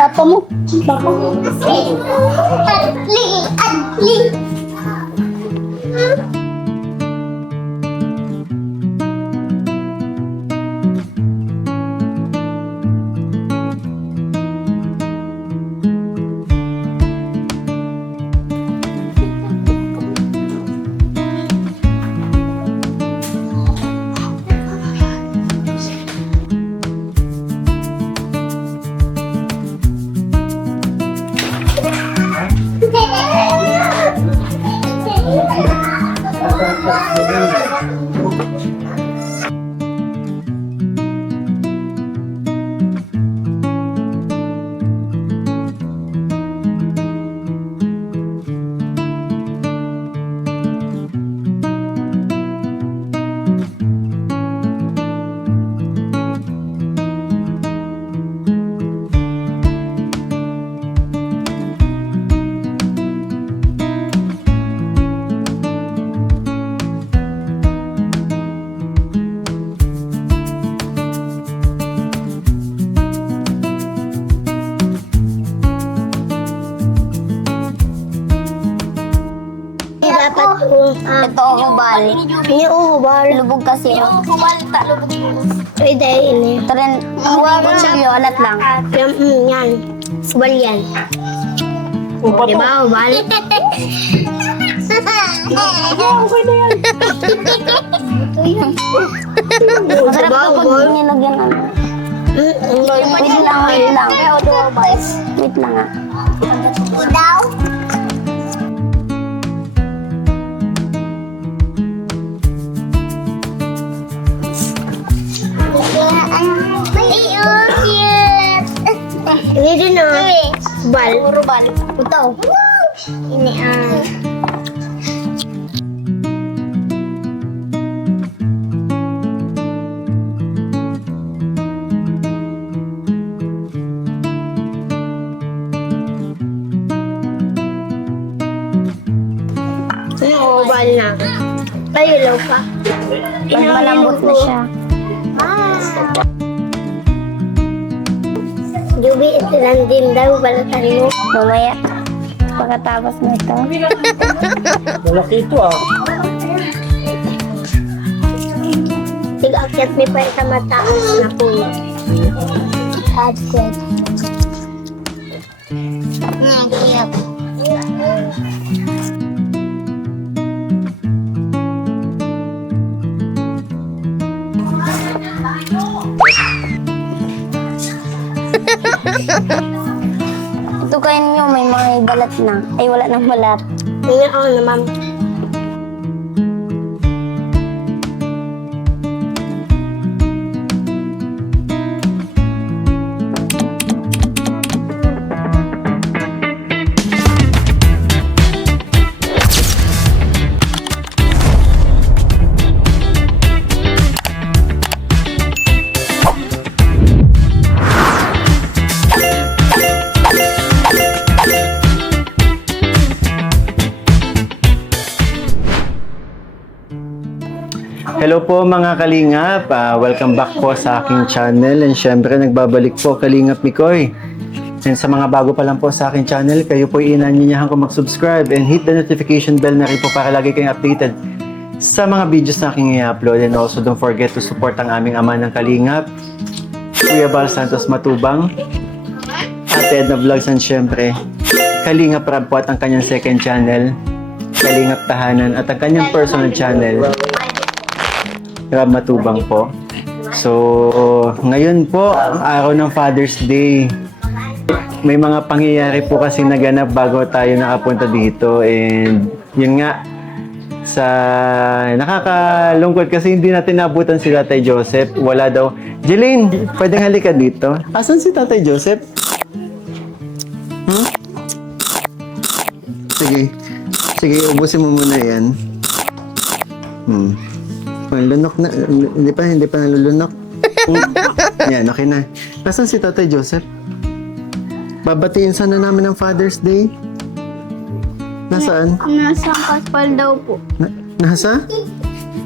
Papa mo. Papa mo. Atli! Atli! Dapat po. Ito ang hubal. Ini ang hubal. Lubog kasi. Hubal ta, lubog mo. Pwede ini. Taren, huwag siya yun, alat lang. Yan. Hubal yan. Diba, hubal? Okay na yan. Masarap kapag nilagyan ano. Wait lang. Wait lang ah. Daw? Ini din o. Bal. Puro bal. Ito. Ini bal na. Ay, ilaw pa. Pag malambot na siya. Jubi, itilandim daw, balatan mo. Mamaya, pagkatapos na ito. Malaki ito ah. Tig-akyat mi pa sa mataas na puno. Adkot. Nagyap. Ito kayo nyo, may mga balat na. Ay, wala nang balat. May ako naman. Hello po mga Kalingap, welcome back po sa aking channel and syempre nagbabalik po Kalingap Mikoy. And sa mga bago pa lang po sa aking channel, kayo po inanyayahan ko mag-subscribe and hit the notification bell na rin po para lagi kayong updated sa mga videos na aking i-upload. And also don't forget to support ang aming ama ng Kalingap, Kuya Bal Santos Matubang, Ate Edna Vlogs and syempre Kalingap Rab po at ang kanyang second channel, Kalingap Tahanan at ang kanyang personal channel, Rab Matubang po. So, ngayon po, araw ng Father's Day. May mga pangyayari po kasi naganap bago tayo nakapunta dito. And yun nga, sa nakakalungkot kasi hindi natin nabutan si Tatay Joseph. Wala daw. Jeline, pwedeng halika dito. Asan si Tatay Joseph? Sige. Sige, ubusin mo muna yan. Lunok na. Hindi pa nalulunok. Yan, okay na. Nasaan si Tatay Joseph? Babatiin sana namin ng Father's Day. Nasaan? Nasa Pascual daw po. Nasa?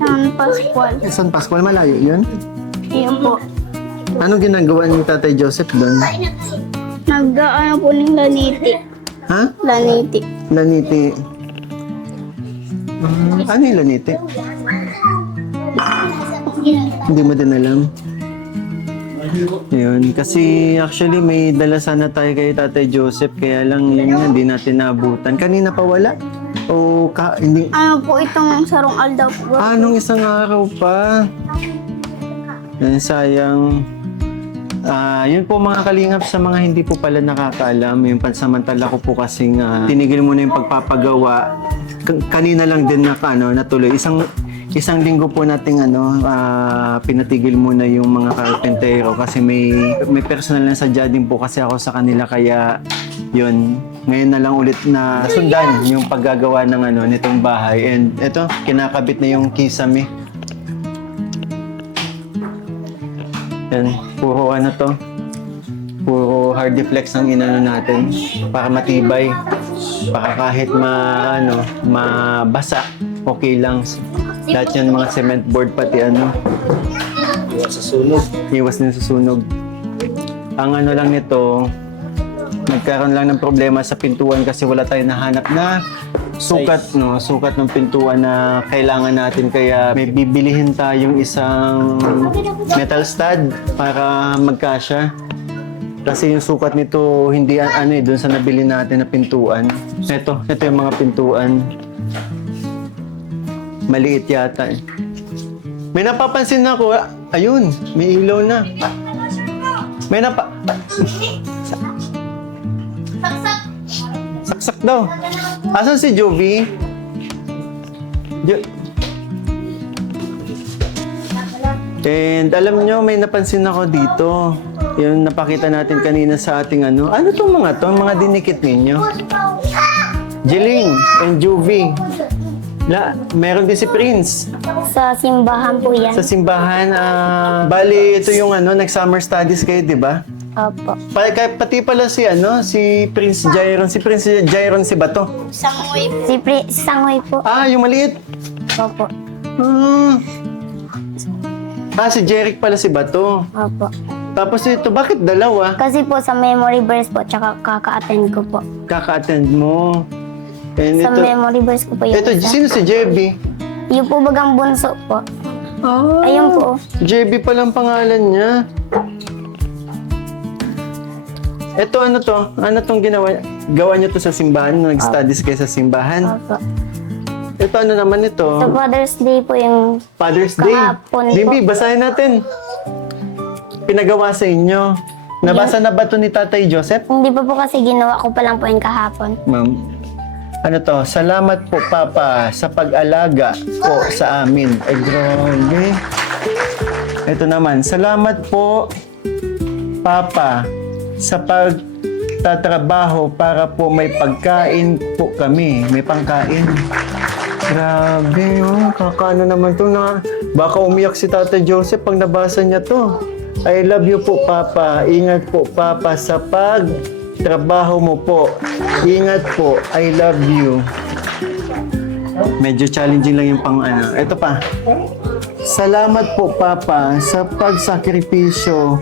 San Pascual. San Pascual, malayo yun? Iyon po. Anong ginagawa ni Tatay Joseph doon? Nag-ano po ng laniti. Ha? Laniti. Laniti. Ano yung laniti? Hindi mo din alam. Yun, kasi actually may dala sana tayo kay Tatay Joseph, kaya lang yun nga, hindi natin naabutan. Kanina pa wala? O hindi? Ano po itong sarong aldaw po? Nung isang araw pa? Sayang. Yun po mga kalingap, sa mga hindi po pala nakakaalam, yung pansamantala ko po kasing tinigil muna yung pagpapagawa. Kanina lang din natuloy. Isang linggo po nating pinatigil muna yung mga karpentero kasi may personal na sadya din po kasi ako sa kanila, kaya yun, ngayon na lang ulit na sundan yung paggagawa ng nitong bahay. And eto, kinakabit na yung kisame. Yan, puro puro hard deflex ang inano natin para matibay. Para kahit mabasa, okay lang. Lahat yan mga cement board, pati iwas sa sunog. Iwas din sa sunog. Ang lang nito, nagkaroon lang ng problema sa pintuan kasi wala tayong nahanap na sukat ng pintuan na kailangan natin, kaya may bibilihin tayong isang metal stud para magkasya. Kasi yung sukat nito hindi doon sa nabili natin na pintuan. Ito yung mga pintuan. Maliit yata eh. May napapansin ako, ayun, may ilaw na. May saksak daw. Asan si Jovi? And alam nyo, may napansin ako dito. Yung napakita natin kanina sa ating ano tong mga dinikit ninyo? Jeling and Jovi. Meron din si Prince. Sa simbahan po yan. Sa simbahan, bali ito yung nag-summer studies kayo, di ba? Opo. Pati pala si Prince Jairon. Si Prince Jairon si Bato. Sangoy. Si Sangoy po. Yung maliit. Opo. Si Jeric pala si Bato. Opo. Tapos ito, bakit dalawa? Kasi po sa memory verse po, tsaka kaka-attend ko po. Kaka-attend mo. And Sa memory verse ko po yung ito, isa. sino si Jebby? Yung po bagang bunso po. Ayun po. Jebby palang pangalan niya. Ito, ano tong ginawa? Gawa niyo to sa simbahan? Nag-studies kayo sa simbahan? Opo. Ito, ano naman ito? Sa Father's Day po yung Father's Day. kahapon po. Bibi, basahin natin. Pinagawa sa inyo. Nabasa na ba ito ni Tatay Joseph? Hindi pa po kasi ginawa ko pa lang po yung kahapon. Ma'am, salamat po Papa sa pag-alaga po sa amin. Ay, grabe. Ito naman, salamat po Papa sa pagtatrabaho para po may pagkain po kami. May pangkain. Grabe, kakaano naman to na baka umiyak si Tatay Joseph pag nabasa niya to. I love you po Papa. Ingat po Papa sa pagtrabaho mo po. Ingat po. I love you. Medyo challenging lang yung Ito pa. Salamat po Papa sa pagsakripisyo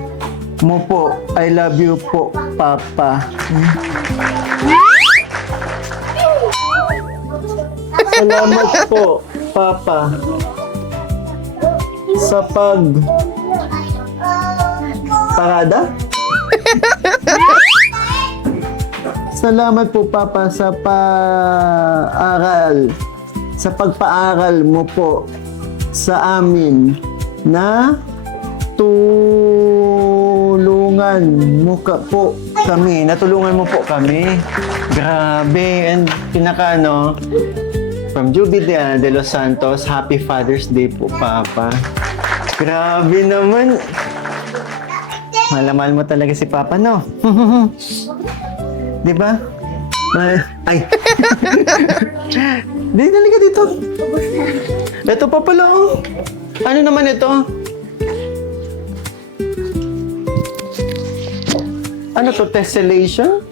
mo po. I love you po Papa. Salamat po Papa sa parada? Salamat po Papa sa pagpaaral mo po sa amin na natulungan mo po kami. Grabe. And from Juby de Los Santos, Happy Father's Day po Papa. Grabe naman. Malamal mo talaga si Papa, no? Di ba? Ay. Dali ka dito. Ito pa pala, oh. Ano naman ito? Ano to? Tessellation?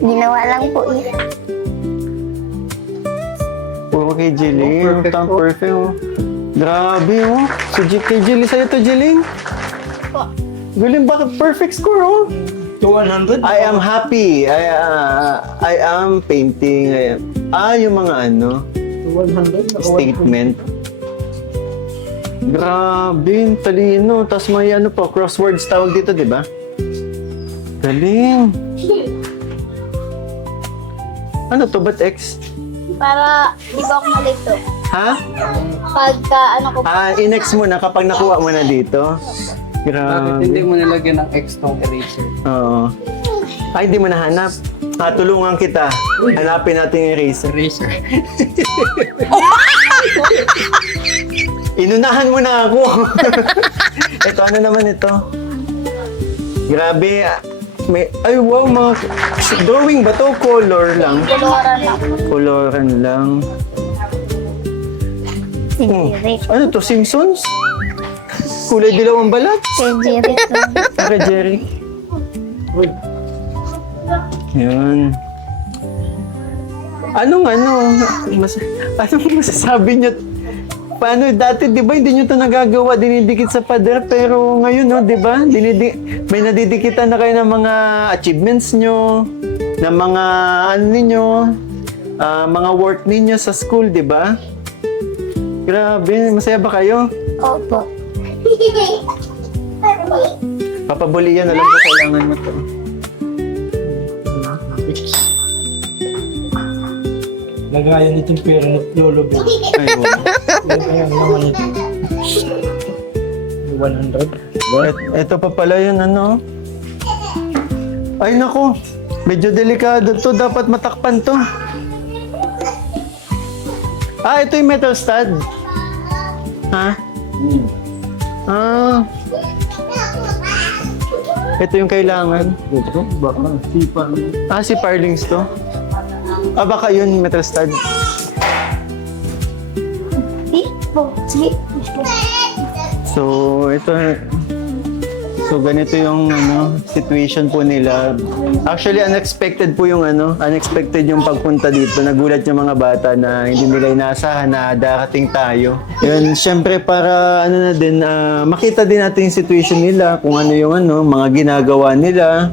Ginawa lang po eh. Puro kay Jeline. Perfect, oh. Grabe, oh. Kay Jeline, sa'yo to, Jeline? Galing, bakit perfect score, oh? To 100? I am happy. I am painting. Yung mga ano, To 100? statement. Grabe, talino. Tapos may ano po, crosswords tawag dito, di ba? Galing. Ano to? Ba't X? Para di ba ako malito? Ha? Pagka ano ko I-next mo na kapag nakuha mo na dito. Bakit Grabe. hindi mo nilagyan ng X tong eraser? Oo. Ay, hindi mo nahanap. Tulungan kita. Hanapin natin yung eraser. Eraser. Inunahan mo na ako. Ito, ano naman ito? Grabe. Ay, wow, mga drawing ba to? Color lang. koloran lang. Coloran lang. Si Oh, Jerry. ano to? Simpsons? Kulay dilaw ang balat? Si Jerry lang. Saka Jerry. Yun. Anong masasabi niyo? Paano dati, di ba, hindi nyo ito nagagawa, dinidikit sa pader, pero ngayon, no, di ba, may nadidikitan na kayo ng mga achievements nyo, ng mga, ano ninyo, mga work ninyo sa school, di ba? Grabe, masaya ba kayo? Opo. Papabuliyan, alam ko kailangan mo to. Lagayan itong pera na lolo mo. Ayun. Lagayan naman ito. 100. Ito pa pala yun, ano? Ay, naku. Medyo delikado to. Dapat matakpan to. Ito yung metal stud. Ha? Ito yung kailangan. Ito, baka sipar. Si Parlings to. Baka yun, metal stud. Sige. So, ito. So, ganito yung situation po nila. Actually, unexpected po yung unexpected yung pagpunta dito. Nagulat yung mga bata na hindi nila inaasahan na darating tayo. Yun, syempre para na din, makita din natin yung situation nila, kung ano yung mga ginagawa nila.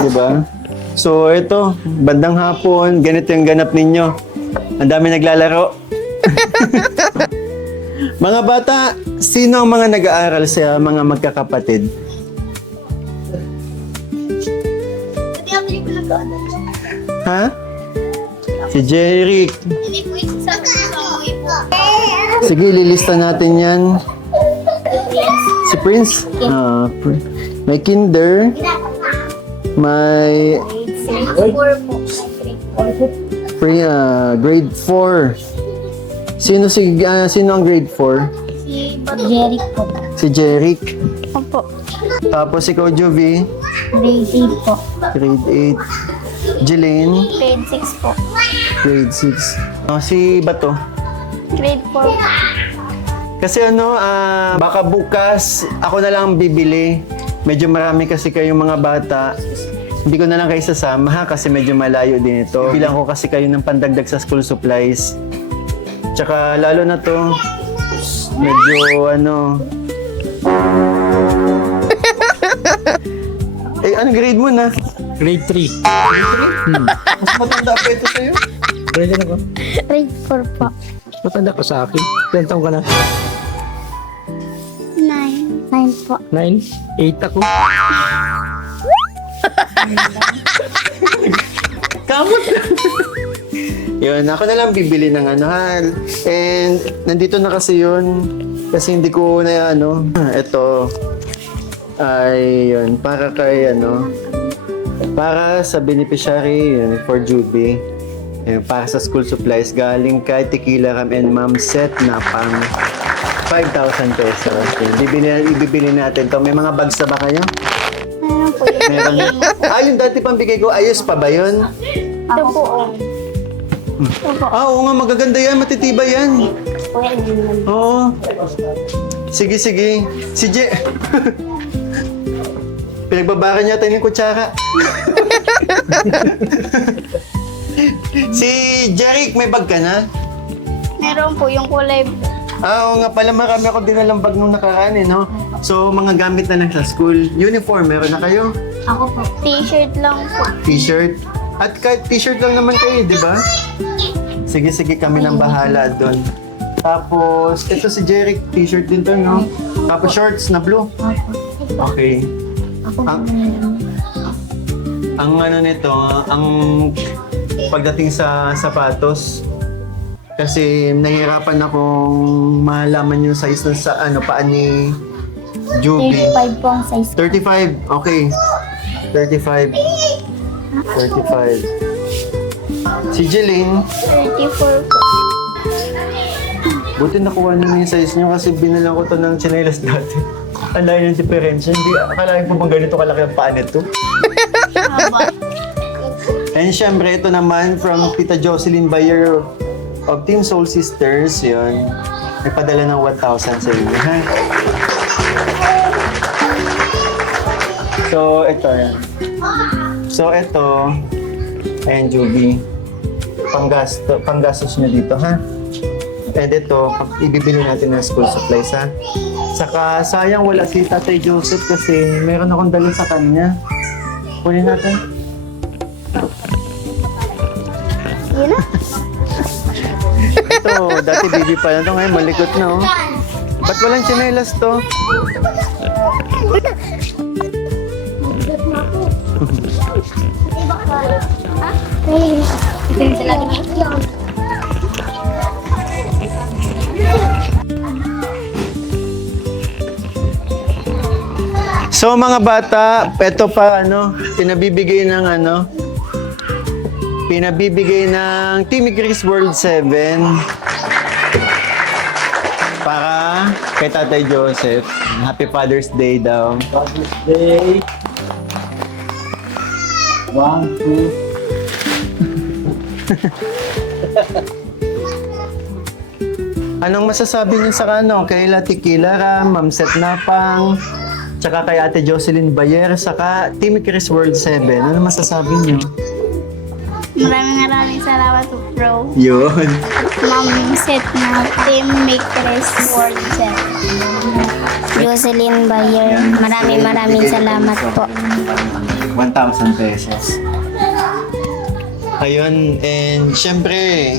Diba? So, ito, bandang hapon, ganito yung ganap ninyo. Ang dami naglalaro. Mga bata, sino ang mga nag-aaral sa mga magkakapatid? Hindi ako yung pinag-ano. Ha? Si Jeric. Hindi po yung sa umuwi po. Sige, lilista natin yan. Si Prince? May kinder. May Grade 4 po. grade 4. Sino ang grade 4? Si Jerry po. Si Jeric. Opo. Tapos ikaw, Juvie. Grade 8 po. Grade 8. Jeline. Grade 6 po. Grade 6. Si Bato. Grade 4 po. Kasi baka bukas ako na lang ang bibili. Medyo marami kasi kayong mga bata. Hindi ko na lang kayo sasama ha kasi medyo malayo din ito. Bilang ko kasi kayo ng pandagdag sa school supplies. Tsaka lalo na to, medyo anong grade mo na? Grade 3. Mas matanda pa ito sa'yo. Grade ano ko? Grade 4 po. Matanda ka sa akin. Ilan taong ka na? 9. 9 po. 9? 8 ako. Kamot! Yun, ako na lang bibili ng And nandito na kasi yun. Kasi hindi ko na ito ay yun, para kay para sa beneficiary yun, for Juby. Yun, para sa school supplies galing kay Tequila Ram and Ma'am Set na pang 5,000 pesos. Yun, ibibili natin to. May mga bags na ba kayo? Ano po yun? Meron. Yung dati pang bigay ko, ayos pa ba yun? Ito po. Oo nga, magaganda yan, matitibay yan. Oo. Sige. Si Je... Pinagbabara niya tayo ng kutsara. Si Jeric, may bag ka na? Meron po yung kulay Oo nga pala, marami ako dinalang bag nung nakaraan eh, no? So, mga gamit na lang sa school. Uniform, meron na kayo? Ako po. T-shirt lang po. T-shirt? At kahit t-shirt lang naman kayo, di ba? Sige, kami nang bahala doon. Tapos, ito si Jeric, t-shirt din to, no? Tapos shorts na blue. Okay. Ako po. Ang ano nito, ang pagdating sa sapatos, kasi nahihirapan akong malaman yung size ng sa paan ni Juby. 35 po ang size. 35, okay. 35. Si Jeline, 34 po. buti nakuha niyo yung size niyo kasi binalang ko to ng tsinelas dati. Ang layo ng diferensya. Hindi, akalain po bang ganito kalaki ang paa nito? And syempre, ito naman from Tita Jocelyn Bayer of Team Soul Sisters. Yun. May padala ng 1,000 sa inyo, ha? So, ito yan. So, ito. Ayan, Juby. Panggastos niyo dito, ha? And ito, ibibili natin ng school supplies, ha? Saka, sayang wala si Tatay Joseph kasi meron akong dala sa kanya. Kunin natin. Yun na. Ito, dati baby pa lang ito. Ngayon, malikot na, oh. Ba't walang tsinelas to? So mga bata, ito pa pinabibigay ng Team Chris World 7 para kay Tatay Joseph. Happy Father's Day daw. Father's Day. 1, 2. Anong masasabi niyo sa kay Lati Kilara, Ma'am Seth Napang, tsaka kay Ate Jocelyn Bayer, saka Team Chris World 7? Ano masasabi niyo? Maraming salamat po, bro. Yun. Ma'am Set na Team Makers World Set. Jocelyn Bayer, maraming salamat po. 1,000 pesos. Ayun, and syempre,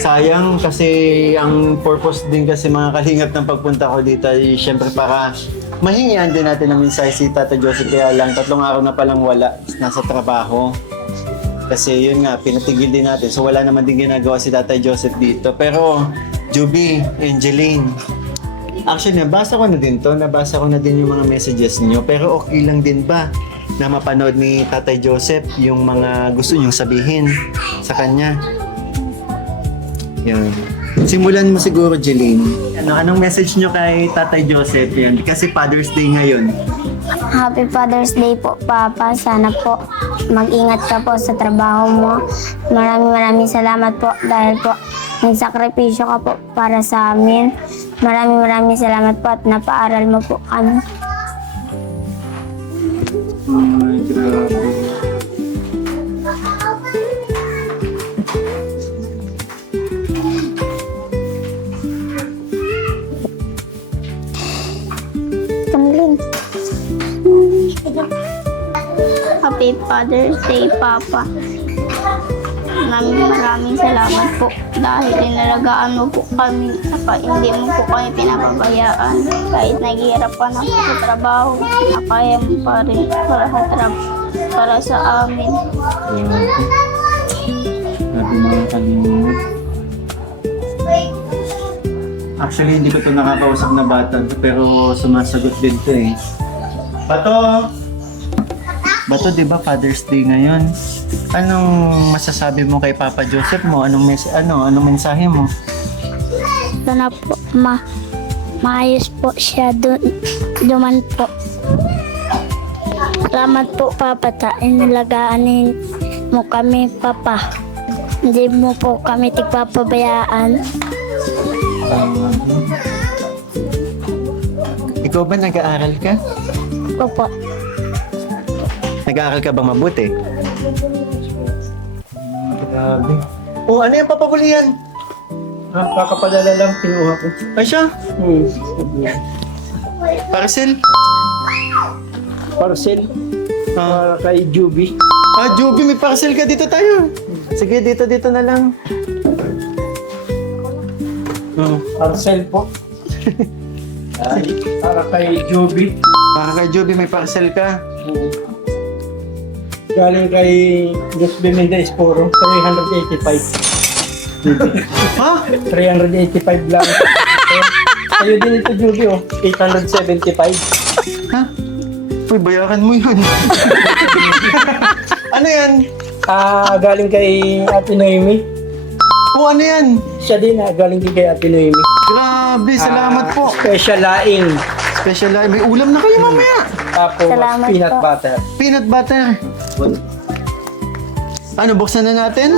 sayang kasi ang purpose din kasi mga kalingap ng pagpunta ko dito ay syempre para mahingian din natin ng mensahe si Tata Joseph, kaya lang 3 araw na palang wala, nasa trabaho. Kasi yun nga, pinatigil din natin. So wala naman din ginagawa si Tata Joseph dito. Pero, Juby, Angeline, actually nabasa ko na din to. Nabasa ko na din yung mga messages niyo. Pero okay lang din ba na mapanood ni Tatay Joseph yung mga gusto niyong sabihin sa kanya? Yun. Simulan mo siguro, Jeline. Anong message niyo kay Tatay Joseph? Yan? Kasi Father's Day ngayon. Happy Father's Day po, Papa. Sana po mag-ingat ka po sa trabaho mo. Maraming salamat po dahil po nagsakripisyo ka po para sa amin. Maraming salamat po at napaaral mo po kami. Ay, grabe. Tamlin. Happy Father's Day, Papa. Maraming salamat po dahil inalagaan mo po kami at hindi mo po kami pinapabayaan. Kahit naghihirap pa na po sa trabaho, nakaya mo pa rin para sa amin. Grabe mga kalingap. Actually, hindi ko ito nakakausap na bata pero sumasagot din ito eh. Bato! Bato, di ba Father's Day ngayon? Anong masasabi mo kay Papa Joseph mo? Anong mensahe mo? Sana po maayos po siya duman po. Salamat po, Papa, inalagaan mo kami, Papa. Hindi mo po kami tigpapabayaan. Ikaw ba nag-aaral ka? Opo. Nag-aaral ka ba mabuti? Grabe. Oh, ano yung papabuli yan? Kakapadala lang, pinuha ko. Ay siya? Hmm. Parcel? Parcel. Para kay Juby. Juby, may parcel ka. Dito tayo. Sige, dito na lang. Parcel po. Ay, para kay Juby. Para kay Juby, may parcel ka. Galing kay Los Mendez Poro, 385. Ha? 385 lang. Sa'yo din ito, Juby, 875. Ha? Uy, bayaran mo yun. Ano yan? Galing kay Ate Noemi. Ano yan? Siya din, galing din kay Ate Noemi. Grabe, salamat po. Special laing. Special live. May ulam na kayo mamaya. Tapos Salamat peanut po. butter. Peanut butter. Ano, buksan na natin?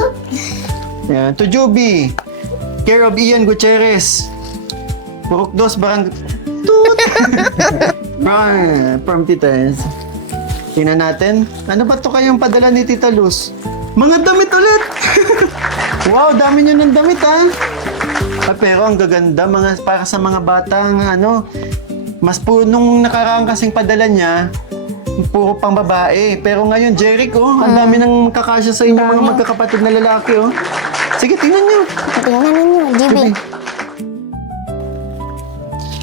Yan. To Juby. Care of Ian Gutierrez. Purok Dos, Barang... Toot! From Tita. Tingnan natin. Ano ba to kayong padala ni Tita Luz? Mga damit ulit! Wow, dami nyo ng damit pero ang gaganda para sa mga batang mas po nung nakaraan kasing padala niya, puro pang babae. Pero ngayon, Jeric, ang dami nang kakasya sa inyo mga magkakapatid na lalaki, Sige, tingnan nyo. Tingnan ninyo, GB.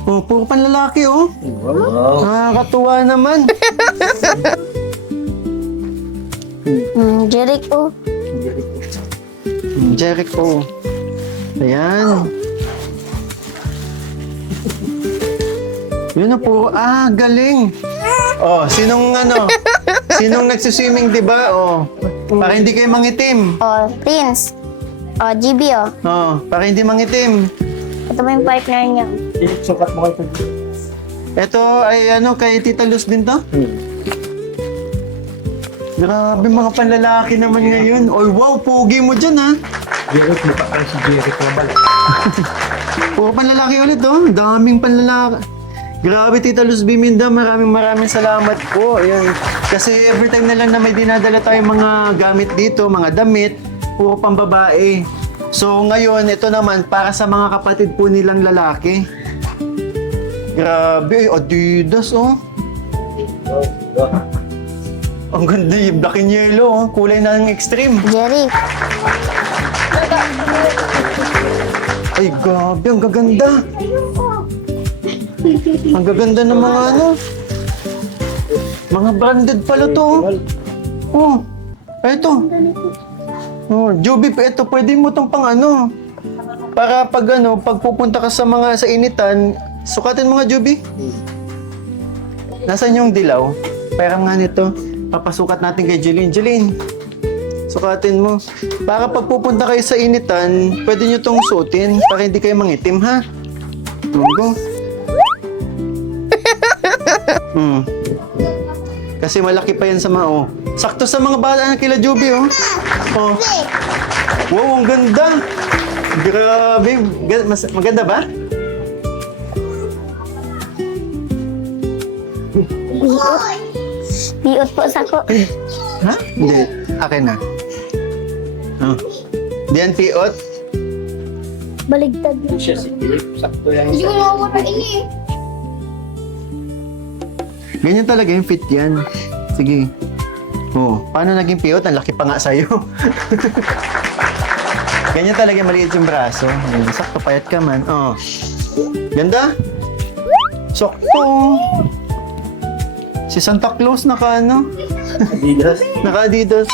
Puro pang lalaki, Wow. Nakakatuwa naman. Jeric, Jeric, Ayan. Yun na puro, galing. Sinong nagsuswimming, di ba? Para hindi kayo mangitim. Prince. GB, Para hindi mangitim. Ito ba yung partner niya? Sukat mo kayo. Ito ay kay Tita Luz din to? Grabe, mga panlalaki naman ngayon. Oy, wow, pogi mo dyan, Jeric, mukha ka si Jeric Labal. Puro panlalaki ulit, daming panlalaki. Grabe, Tita Luz Biminda, maraming salamat po. Ayan. Kasi every time na lang na may dinadala tayong mga gamit dito, mga damit, puro pambabae. So ngayon, ito naman para sa mga kapatid po nilang lalaki. Grabe, Adidas, Ang ganda yung black and yellow, kulay na ng extreme. Jeric. Ay, grabe, ang gaganda. Ang gaganda ng mga mga branded pala to. Ito. Juby, ito, pwede mo tong pang para pag pag pupunta ka sa initan, sukatin mo nga, Juby. Nasaan yung dilaw? Pera nga nito. Papasukat natin kay Jeline. Jeline, sukatin mo. Para pag pupunta kayo sa initan, pwede nyo tong suotin para hindi kayo mangitim, ha? Go. Kasi malaki pa yan sa mga, sakto sa mga bata na kila Juby, Wow, ang ganda. Grabe. Maganda ba? Biot po sa ko. Ha? Hindi. Akin na. Diyan, piot. Baligtad na. Siya si Jeric, sakto yan. Ganyan talaga yung fit yan. Sige. Paano naging piot? Ang laki pa nga sa'yo. Ganyan talaga maliit yung braso. Sakto, payat ka man. Ganda? Sakto. Si Santa Claus naka Adidas. Naka Adidas.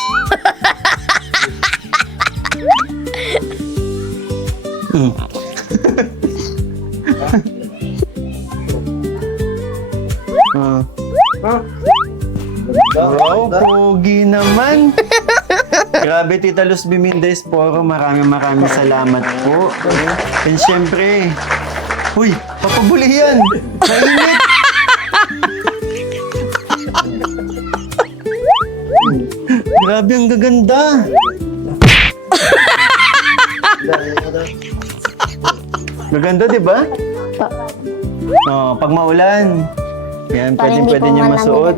Wow, pogi naman. Grabe, Tita Luz Bimindes po. Maraming salamat po. And syempre, papabuli yan. Mainit. Grabe, ang gaganda. Gaganda, di ba? Pag maulan. Yan, pwede niya masuot.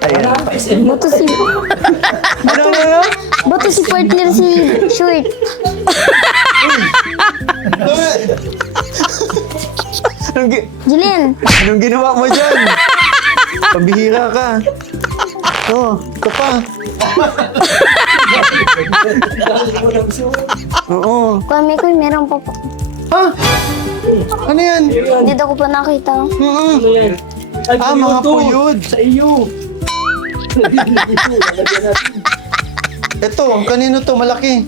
Ayan. Boto si... Ano? Boto si partner si short. Jillian, Anong ginawa mo dyan? Pambihira ka. Ito pa. Oo. kami ko meron pa po. Ha? Ano yan? Dito ko pa nakita. Mm-mm. Ano yan? Ay, Mga to. puyod. Sa iyo. Ito, kanino to? Malaki.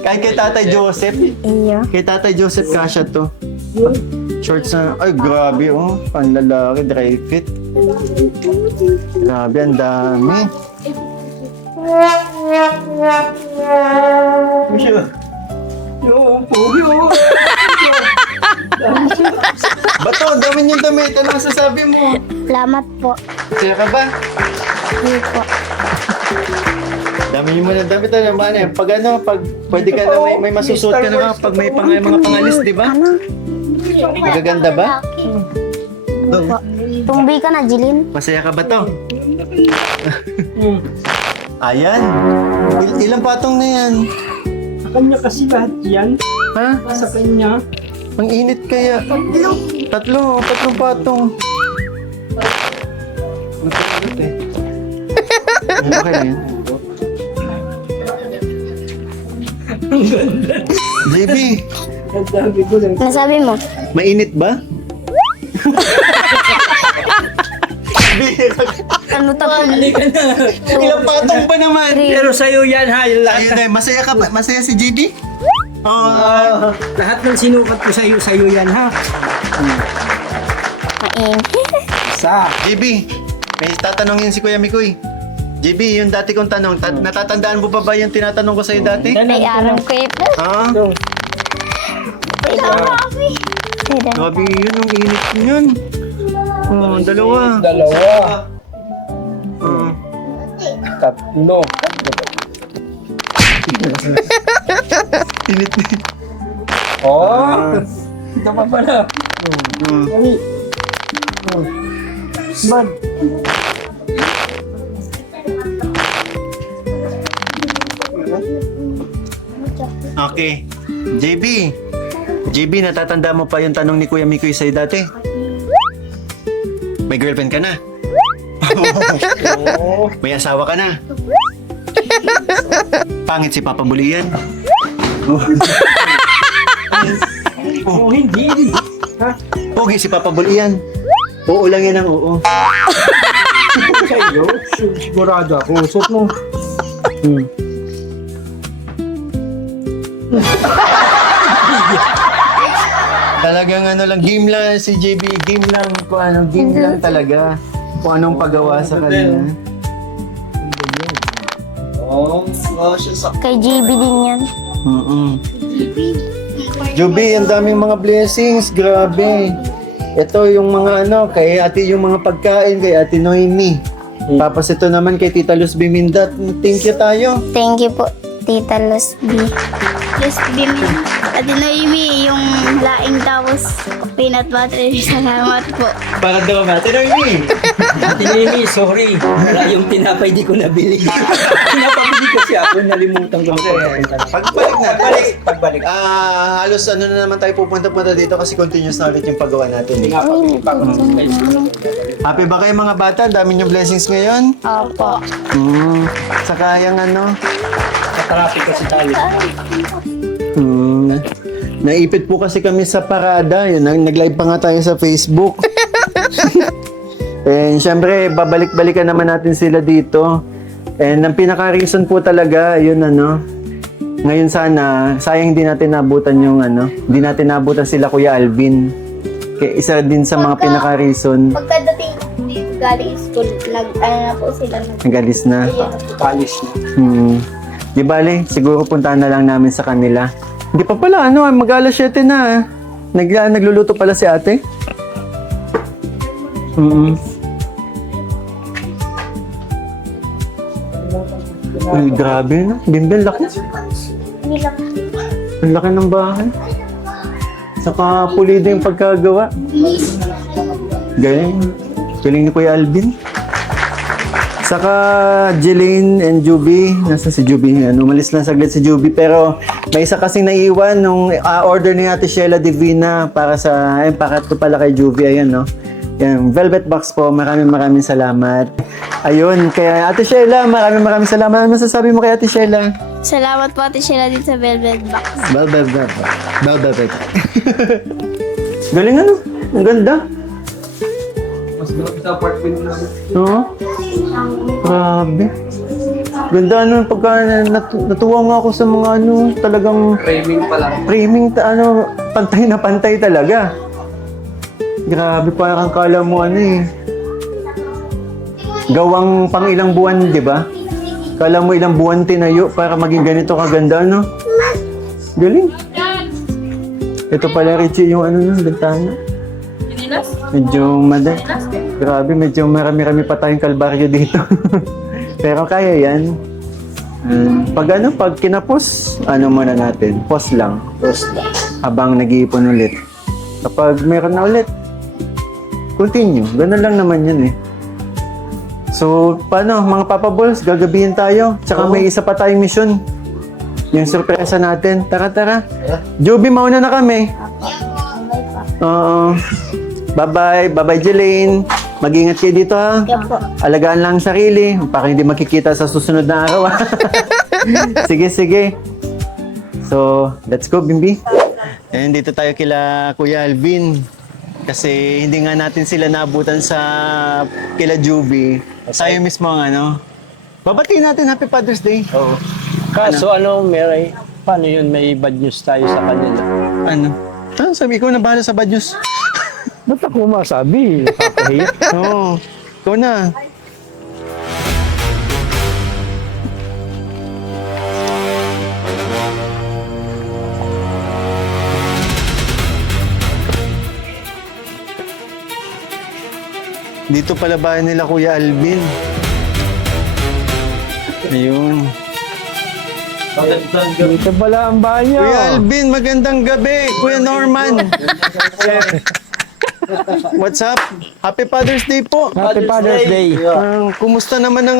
Kay Tatay Joseph. Iyo. Kay Tatay Joseph kasha to. Shorts na, ay grabe oh. Panlalaki, dry fit. Grabe, ang dami. Yung puyo. Bato, ang dami niyong damit. Ano ang sasabi mo? Salamat po. Kaya ka ba? Hindi po. Dami niyo mo ng damit. Ano ba na? Pag ano, pag pwede ka na may masusuot ka na pag may mga pangalis, di ba? Ano? Magaganda ba? Po. Tumbi ka na, Jillian. Masaya ka ba to? Ayan. Ilang patong na yan? Sa kanya kasi lahat yan. Ha? Sa kanya. Ang init kaya. Tatlong patong. Nagkakalot eh. Okay na yan. JB, Ang dami ko lang. Nasabi mo? mainit ba? Ano tapos? Ilang patong ba naman? Pero sa'yo yan ha. Yung lahat, Ayun na, masaya ka ba? Masaya si JB? Oo. lahat ng sinukat ko sa'yo yan ha. Kain. Isa. JB, may tatanungin si Kuya Mikoy. JB, yung dati kong tanong, natatandaan mo ba yung tinatanong ko sa'yo dati? May aram ko ito. Ha? Ito. Grabe yun, ang init yun. Oh, dalawa. Dalawa. Oh. Tatlo. Init na. Oh. Ito pa pala. Oh. Man. Okay. JB, natatanda mo pa yung tanong ni Kuya Mikoy sa'yo dati? May girlfriend ka na? Oh. May asawa ka na? Pangit si Papa Bulian? Oh, hindi. Ha? Pogi si Papa Bulian? Oo lang yan ang oo. Sa'yo? Sigurado ako. Usot mo. Talagang ano lang, game lang si JB, game lang game lang talaga. Kung anong pagawa sa kanila. Oh, Kay JB din yan. Juby, ang daming mga blessings, grabe. Ito yung mga ano, kay ate yung mga pagkain, kay ate Noemi. Tapos ito naman kay Tita Luz Bimindat. Thank you tayo. Thank you po, Tita Luz B. Luz B. Ate Noemi, yung laing tapos peanut butter. Salamat po. Para daw ba? Ate Noemi. Tinimi, sorry. Wala yung tinapay di ko nabili. Pinapabili kasi ako, nalimutan ko. Pagbalik na, pagbalik. Halos ano na naman tayo pupunta-punta dito kasi continuous na ulit yung paggawa natin. Happy ba kayo mga bata? Dami yung blessings ngayon? Opo. Saka yung ano, Traffic kasi tayo. naipit po kasi kami sa parada. Yun, nag-live pa nga tayo sa Facebook. And syempre, babalik-balikan naman natin sila dito. And ang pinaka-reason po talaga, yun ano, ngayon sana, sayang hindi natin nabutan yung ano, hindi natin nabutan sila Kuya Alvin. Kaya isa din sa mga pinaka-reason, Pagkadating galing school, na po sila. nag-alis na. Palis na. Di bale, siguro puntahan na lang namin sa kanila. Hindi pa pala, ano, mag-alas 7 na. Nagluluto pala si ate. Ay, grabe, no? Bimbel, laki. Ang laki ng bahay. Saka pulido yung pagkagawa. Galing. Galing ni Kuya Alvin. Saka Jeline and Juby. Nasaan si Juby? Umalis lang saglit si Juby. Pero may isa kasing naiwan nung order ni Ate Sheila Divina para sa... Ayun, pakat ko pala kay Juby. Ayan, no? Yan, velvet box po. Maraming salamat. Ayun, kaya Ate Sheila, maraming salamat. Ano masasabi mo kay Ate Sheila? Salamat po Ate Sheila dito sa Velvet Box. Velvet. Galing ano? Ang ganda. Mas malapit sa apartment na. Oo. Grabe. Ganda ano, pagka natuwa nga ako sa mga ano, talagang Framing pa lang. framing, pantay na pantay talaga. Grabe, parang kala mo ano eh. Gawang pang ilang buwan, di ba? Kala mo ilang buwan tinayo para maging ganito kaganda, no? Galing. Ito pala, Richie, yung ano ng bintana. Medyo grabe, medyo marami-rami pa tayong kalbaryo dito. Pero kaya yan. Pag kinapos, muna natin? Pause lang. Habang nag-iipon ulit. Kapag meron na ulit, continue. Ganun lang naman yan eh. So, paano mga Papa Balls, gagabihin tayo. Tsaka may isa pa tayong mission. Yung sorpresa natin. Tara. Joby, mauna na kami. Oo. Bye-bye. Bye-bye, Jeline. Mag-ingat kayo dito, ha? Alagaan lang ang sarili. Para hindi makikita sa susunod na araw, ha? Sige. So, let's go, Bimbi. And dito tayo kila Kuya Alvin. Kasi hindi nga natin sila naabutan sa kila Juby. Tayo mismo ang babatiin natin Happy Father's Day. Oo. Kaso Mary, paano yun? May bad news tayo sa kanila. Sabi ko na bahala sa bad news. Ba't ako masabi? Nakakahiya. Oo. Ikaw na. Dito pala bahay nila Kuya Alvin. Ayun. Dito pala ang bahay niyo. Kuya Alvin, magandang gabi. Kuya Norman. What's up? Happy Father's Day po. Happy Father's Day. Kumusta naman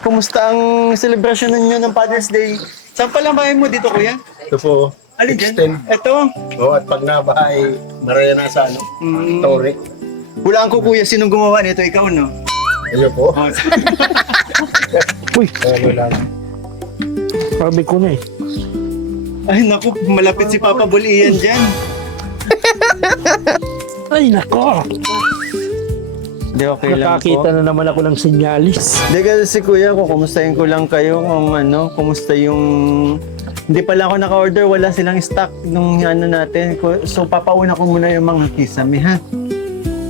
kumusta ang celebration ninyo ng Father's Day? Saan pala bahay mo dito, Kuya? Ito po. Alin dyan? Extend. Ito. At pag nabahay, maraya na sa Torre. Hulaan ko, Kuya, sinong gumawa nito? Ikaw, no? Ayun po. Oh. Uy, Ano lang. sabi ko na eh. Ay, naku, malapit si Papa Bulian dyan. Ay, nako. Hindi, okay lang Nakakita po. na naman ako ng sinyalis. Hindi kasi Kuya, kumustahin ko lang kayo kung kumusta yung... Hindi pala ako naka-order, wala silang stock nung natin. So, papauna ko muna yung mga kisame, ha?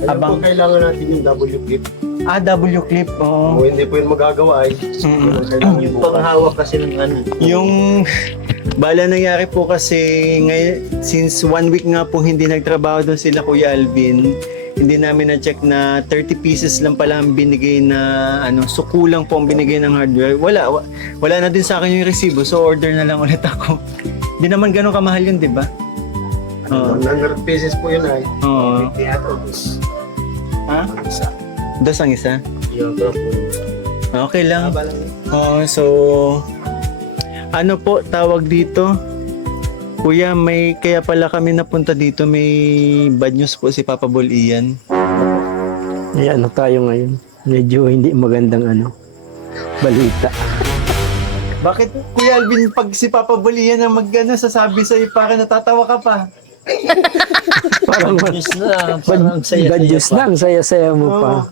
Ayun po, kailangan natin yung W-clip. W-clip, oo. Kung hindi po yun magagawa ay kailangan yung panghawak kasi ng Yung... Bala nangyari po kasi since 1 week nga po hindi nagtrabaho doon sila Kuya Alvin, hindi namin na-check na 30 pieces lang pala ang binigay na so kulang po ang binigay ng hardware. Wala na din sa akin yung resibo, so order na lang ulit ako. Hindi naman ganun kamahal yun, di ba? 100 pieces po yun ay. Oo. Theatros. Ha? Isa. Dos ang isa? Yun po. Okay lang. Oo, so... Ano po tawag dito? Kuya, kaya pala kami napunta dito, may bad news po si Papa Bol Ian. Ay, tayo ngayon? Medyo hindi magandang balita. Bakit Kuya Alvin, pag si Papa Bol Ian ang sasabi sa'yo, parang natatawa ka pa? Parang bad news na, ang saya-saya mo pa.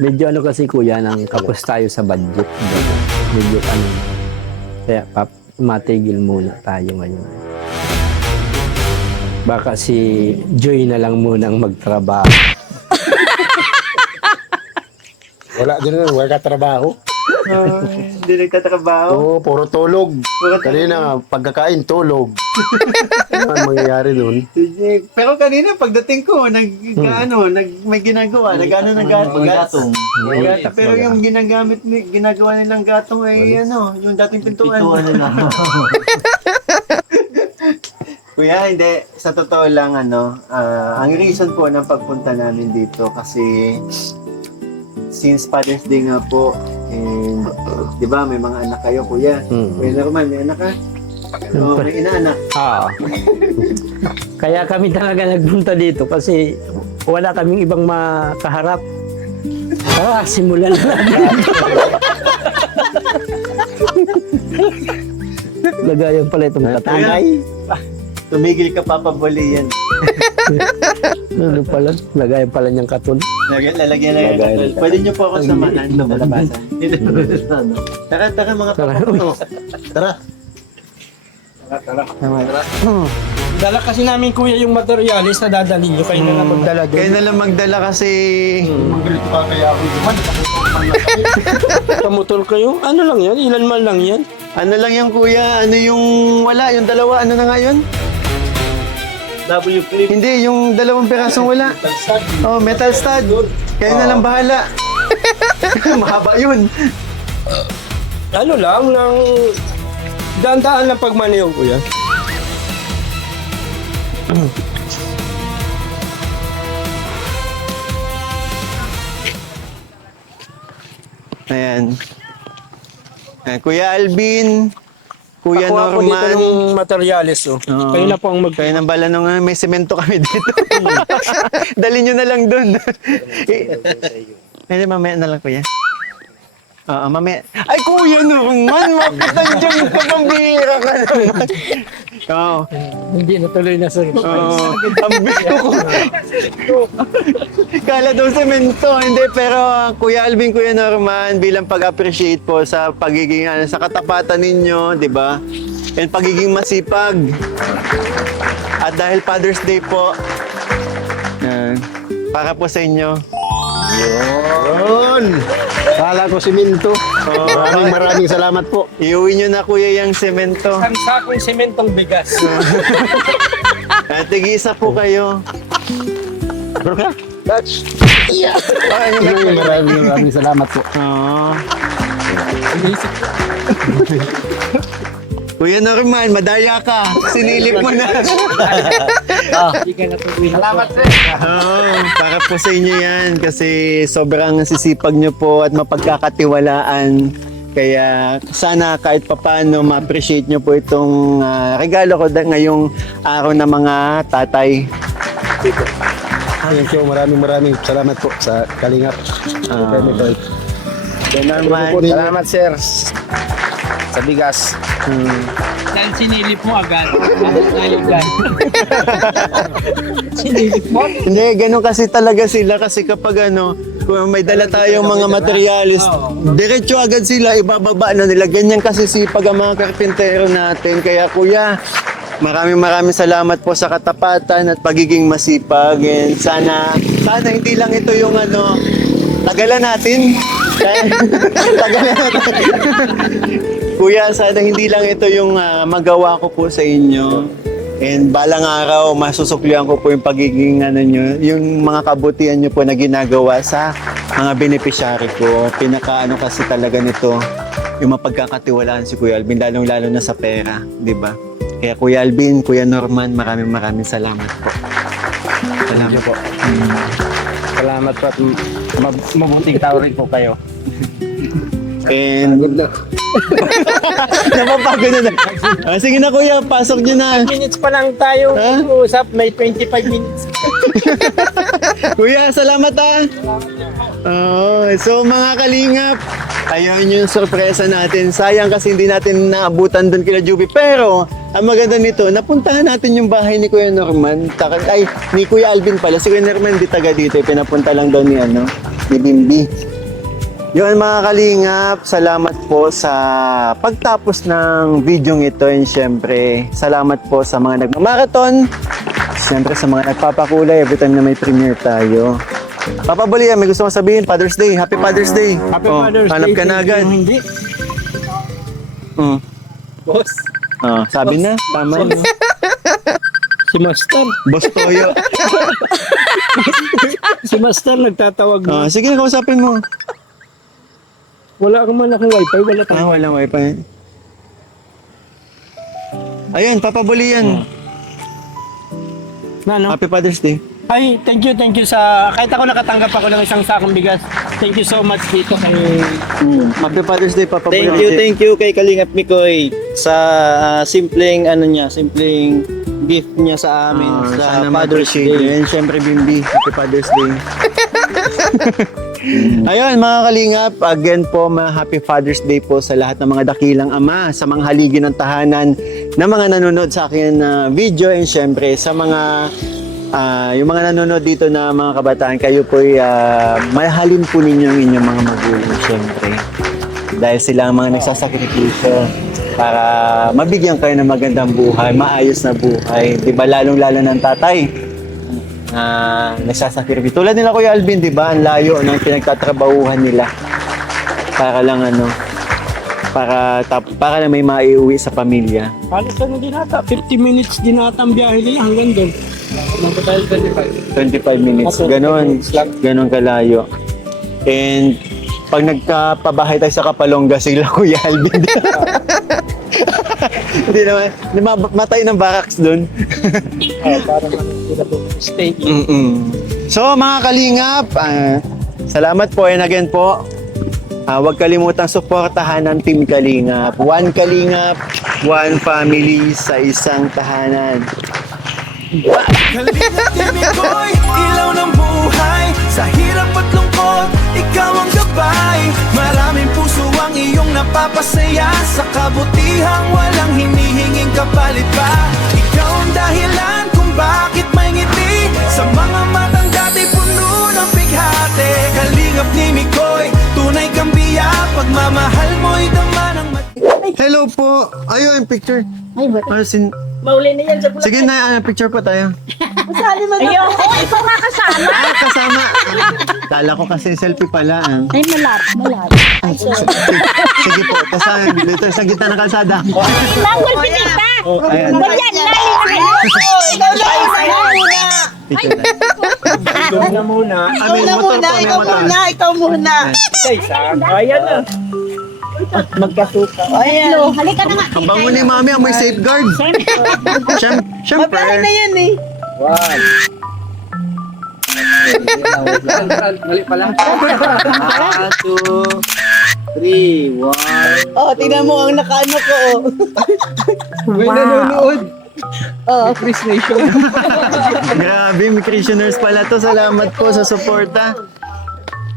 Medyo kasi kuya, nang kapos tayo sa budget. Medyo kaya matigil muna tayo ngayon. Baka si Joy na lang munang magtrabaho. Wala din nun, wala trabaho. Hindi nagtatrabaho. Oo, puro tulog. Kanina, pagkakain, tulog. Ano ang mangyayari dun? Pero kanina pagdating ko, may ginagawa, gatong. Pero yung ginagawa nilang gatong ay yung dating pintuan. Pintuan nila. Kuya, hindi. Sa totoo lang, ang reason po ng pagpunta namin dito kasi since Father's Day nga po, and di ba may mga anak kayo, kuya? Kuya Norman, may anak ka? Oo, may inaanak. Kaya kami talaga nagpunta dito kasi wala kaming ibang makaharap. Simulan na natin. Lagayan pala itong tatangay. Tumigil ka, Papa Boli yan. Ano pala? Lagayan pala niyang katul. Lalagyan lang yan. Pwede niyo po ako samahan sa malabasan. Tara, mga Papa Boli. Tara. Dala kasi namin kuya yung materialis na dadalhin nyo. Kayo na lang magdala doon. Kaya na lang magdala kasi... Magrito pa kaya ako naman. Kamutol kayo? Ano lang yan? Ilan man lang yan? Ano lang yung kuya? Ano yung wala? Yung dalawa? Ano na nga yun? W clip. Hindi, yung dalawang pirasong wala. Oh, metal stud. Kayo na lang bahala. Mahaba yun. Ano lang, ng daan-daan lang pagmaneho kuya. Ayan. Kuya Alvin, Kuya Nakuha ko dito Norman. yung materialis oh. Oo. Kayo na po ang Kaya nang bala nung may semento kami dito. Dali nyo na lang dun. Hindi, mamaya na lang, kuya. Oo, mamaya. Ay, Kuya Norman, mapitan dyan ka, pambihira ka naman. Oo. Hindi natuloy na sir. Oo. Ang bigo ko. Kala daw semento, hindi. Pero Kuya Alvin, Kuya Norman, bilang pag-appreciate po sa pagiging, sa katapatan ninyo, di ba? And pagiging masipag. At dahil Father's Day po, para po sa inyo. Yun. Kala ko siminto. Maraming salamat po. Iuwi nyo na, kuya, yung semento. Ang sakong sementong bigas. At tig-isa po kayo. Touch. Maraming salamat po. Oo. Kuya Norman, madaya ka. Sinilip mo na. Salamat sir. Oo, para po sa inyo yan. Kasi sobrang sisipag nyo po at mapagkakatiwalaan. Kaya sana kahit papano ma-appreciate nyo po itong regalo ko ngayong araw ng mga tatay. Thank you. Maraming salamat po sa Kalingap. Kuya Norman, Salamat sir. Sa bigas. Dahil sinilip mo agad. Sinilip mo? hindi, ganun kasi talaga sila kasi kapag kung may dala tayong mga materialis, diretso agad sila, ibababa na nila. Ganyan kasi sipag ang mga karpintero natin. Kaya kuya, maraming salamat po sa katapatan at pagiging masipag. And sana hindi lang ito yung tagalan natin. Tagalan natin. Kuya, sana hindi lang ito yung magawa ko po sa inyo. And balang araw, masusuklihan ko po yung pagiging nyo, yung mga kabutihan nyo po na ginagawa sa mga beneficiary ko. Pinaka kasi talaga nito, yung mapagkakatiwalaan si Kuya Alvin, lalong-lalo na sa pera, di ba? Kaya Kuya Alvin, Kuya Norman, maraming salamat po. Salamat po. Salamat po at mabuting tao rin po kayo. And napapagod na. Sige na kuya, pasok nyo na. 5 minutes pa lang tayo usap. May 25 minutes. Kuya, salamat so mga kalingap, ayun yung sorpresa natin. Sayang kasi hindi natin naabutan doon kila Juby. Pero ang maganda nito, napuntahan natin yung bahay ni Kuya Norman. Ni Kuya Alvin pala. Si Kuya Norman di taga dito. Pinapunta lang daw ni Bimbi. Yun mga kalingap, salamat po sa pagtapos ng video ito. And syempre, salamat po sa mga nagmamarathon. Syempre sa mga nagpapakulay every time na may premiere tayo. Papa Bolia, may gusto mong sabihin, Father's Day. Happy Father's Day. Happy Father's Day. Hanap ka na agad. Hindi. Boss. Sabi na, tama na. Si Master. Boss Toyo. Si Master nagtatawag na. Sige na, kausapin mo. Wala ka man akong wifi. Wala tayo. Walang wifi. Ayun, Papa Boli yan. Na, no? Happy Father's Day. Ay, thank you sa... Kahit ako nakatanggap ako ng isang sakong bigas. Thank you so much dito kay... Happy Father's Day, Papa Boy. Thank you kay Kalingap Mikoy sa simpleng simpleng gift niya sa amin sa Sana Father's ma-appreciate Day. nyo. And syempre, Bimbi, Happy Father's Day. Ayun, mga kalingap, again po, Happy Father's Day po sa lahat ng mga dakilang ama, sa mga haligi ng tahanan, na mga nanonood sa akin na video, and syempre, sa mga yung mga nanonood dito na mga kabataan, kayo po mahalin po ninyo ang inyong mga magulang, syempre. Dahil sila ang mga nagsasakripisyo para mabigyan kayo ng magandang buhay, maayos na buhay. Di ba, lalong-lalo ng tatay na nagsasakripisyo. Tulad nila Kuya Alvin, di ba, ang layo ng pinagtatrabahuhan nila para lang para lang may maiuwi sa pamilya. Halos din ata, 50 minutes din ata ang biyahe nila hanggang doon. 25 minutes. Ganon kalayo. And pag nagkapabahay tayo sa Kapalongga, sila Kuya Alvin. Hindi naman, matay ng barracks doon. Para sila doon stay. So mga kalingap, salamat po, and again po, huwag kalimutang suportahan ng Team Kalingap. One Kalingap, one family sa isang tahanan. Kalingap Mikoy, ilaw ng buhay. Sa hirap at lungkot, ikaw ang gabay. Maraming puso ang iyong napapasaya. Sa kabutihang walang hinihinging kapalit pa. Ikaw ang dahilan kung bakit may ngiti. Sa mga matang dati puno ng bighati. Kalingap ni Mikoy, tunay kang biya. Pagmamahal mo'y dama ng Hello po! Ayun, picture. Ay, ba? Mauli na yan sa Sige na, picture po tayo. Ayun, ikaw nga kasama. Kasama. Kala ko kasi selfie pala. Ay, malat. Sige po, kasama dito sa gitna ng kalsada. Bawal pinita. Ayan. Ganyan, lali na kayo. Picture na. Ikaw na muna. May motor po, may motor. Ikaw muna. Ayan na. Magkasuka. Hello, halika na nga. Ang bango ni Mami, may safeguard. Siyempre. Babae na yan eh. Mali pala. 1, 2, 3, 1. Oh, tingnan mo ang nakaano ko. May nanonood. Chris Nation. Grabe, may Christianers pala to. Salamat po sa suporta.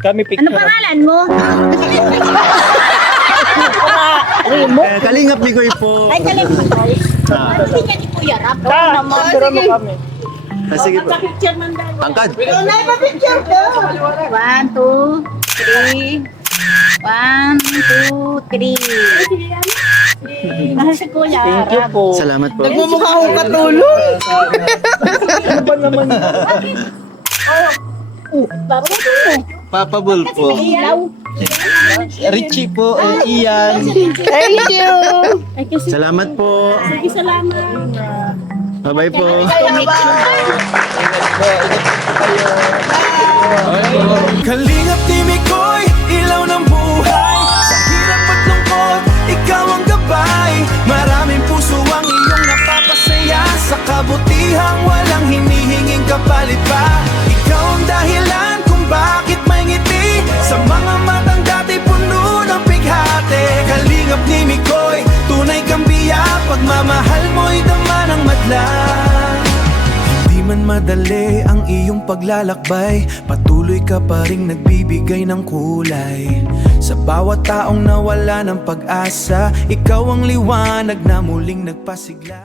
Kami picture. Ano pangalan mo? Kalingap ni Koy po. Ay, galing mo. Hindi ka ni Kuya Rap. Picture mo kami. Sige po. Angkad. Ikaw na ipapicture ko. 1, 2, 3. 1, 2, 3. Mahal si Kuya Thank you Rap. po. Salamat po. Nagmumukha akong katulong. Ano ba naman yun? Papa Bull po. Richie po, Ian. Thank you. Salamat po. Bye-bye po. Kalingap ni Mikoy, ilaw ng buhay. Sa hirap at lungkot, ikaw ang gabay. Maraming puso ang iyong napapasaya. Sa kabutihang walang hinihinging kapalit pa. Ikaw ang dahilan kung bakit may ngiti. Sa mga matang dati puno ng bighati. Kalingap ni Mikoy, tunay kang biya. Pagmamahal mo'y dama ng madla. Di man madali ang iyong paglalakbay, patuloy ka pa rin nagbibigay ng kulay. Sa bawat taong nawala ng pag-asa, ikaw ang liwanag na muling nagpasigla.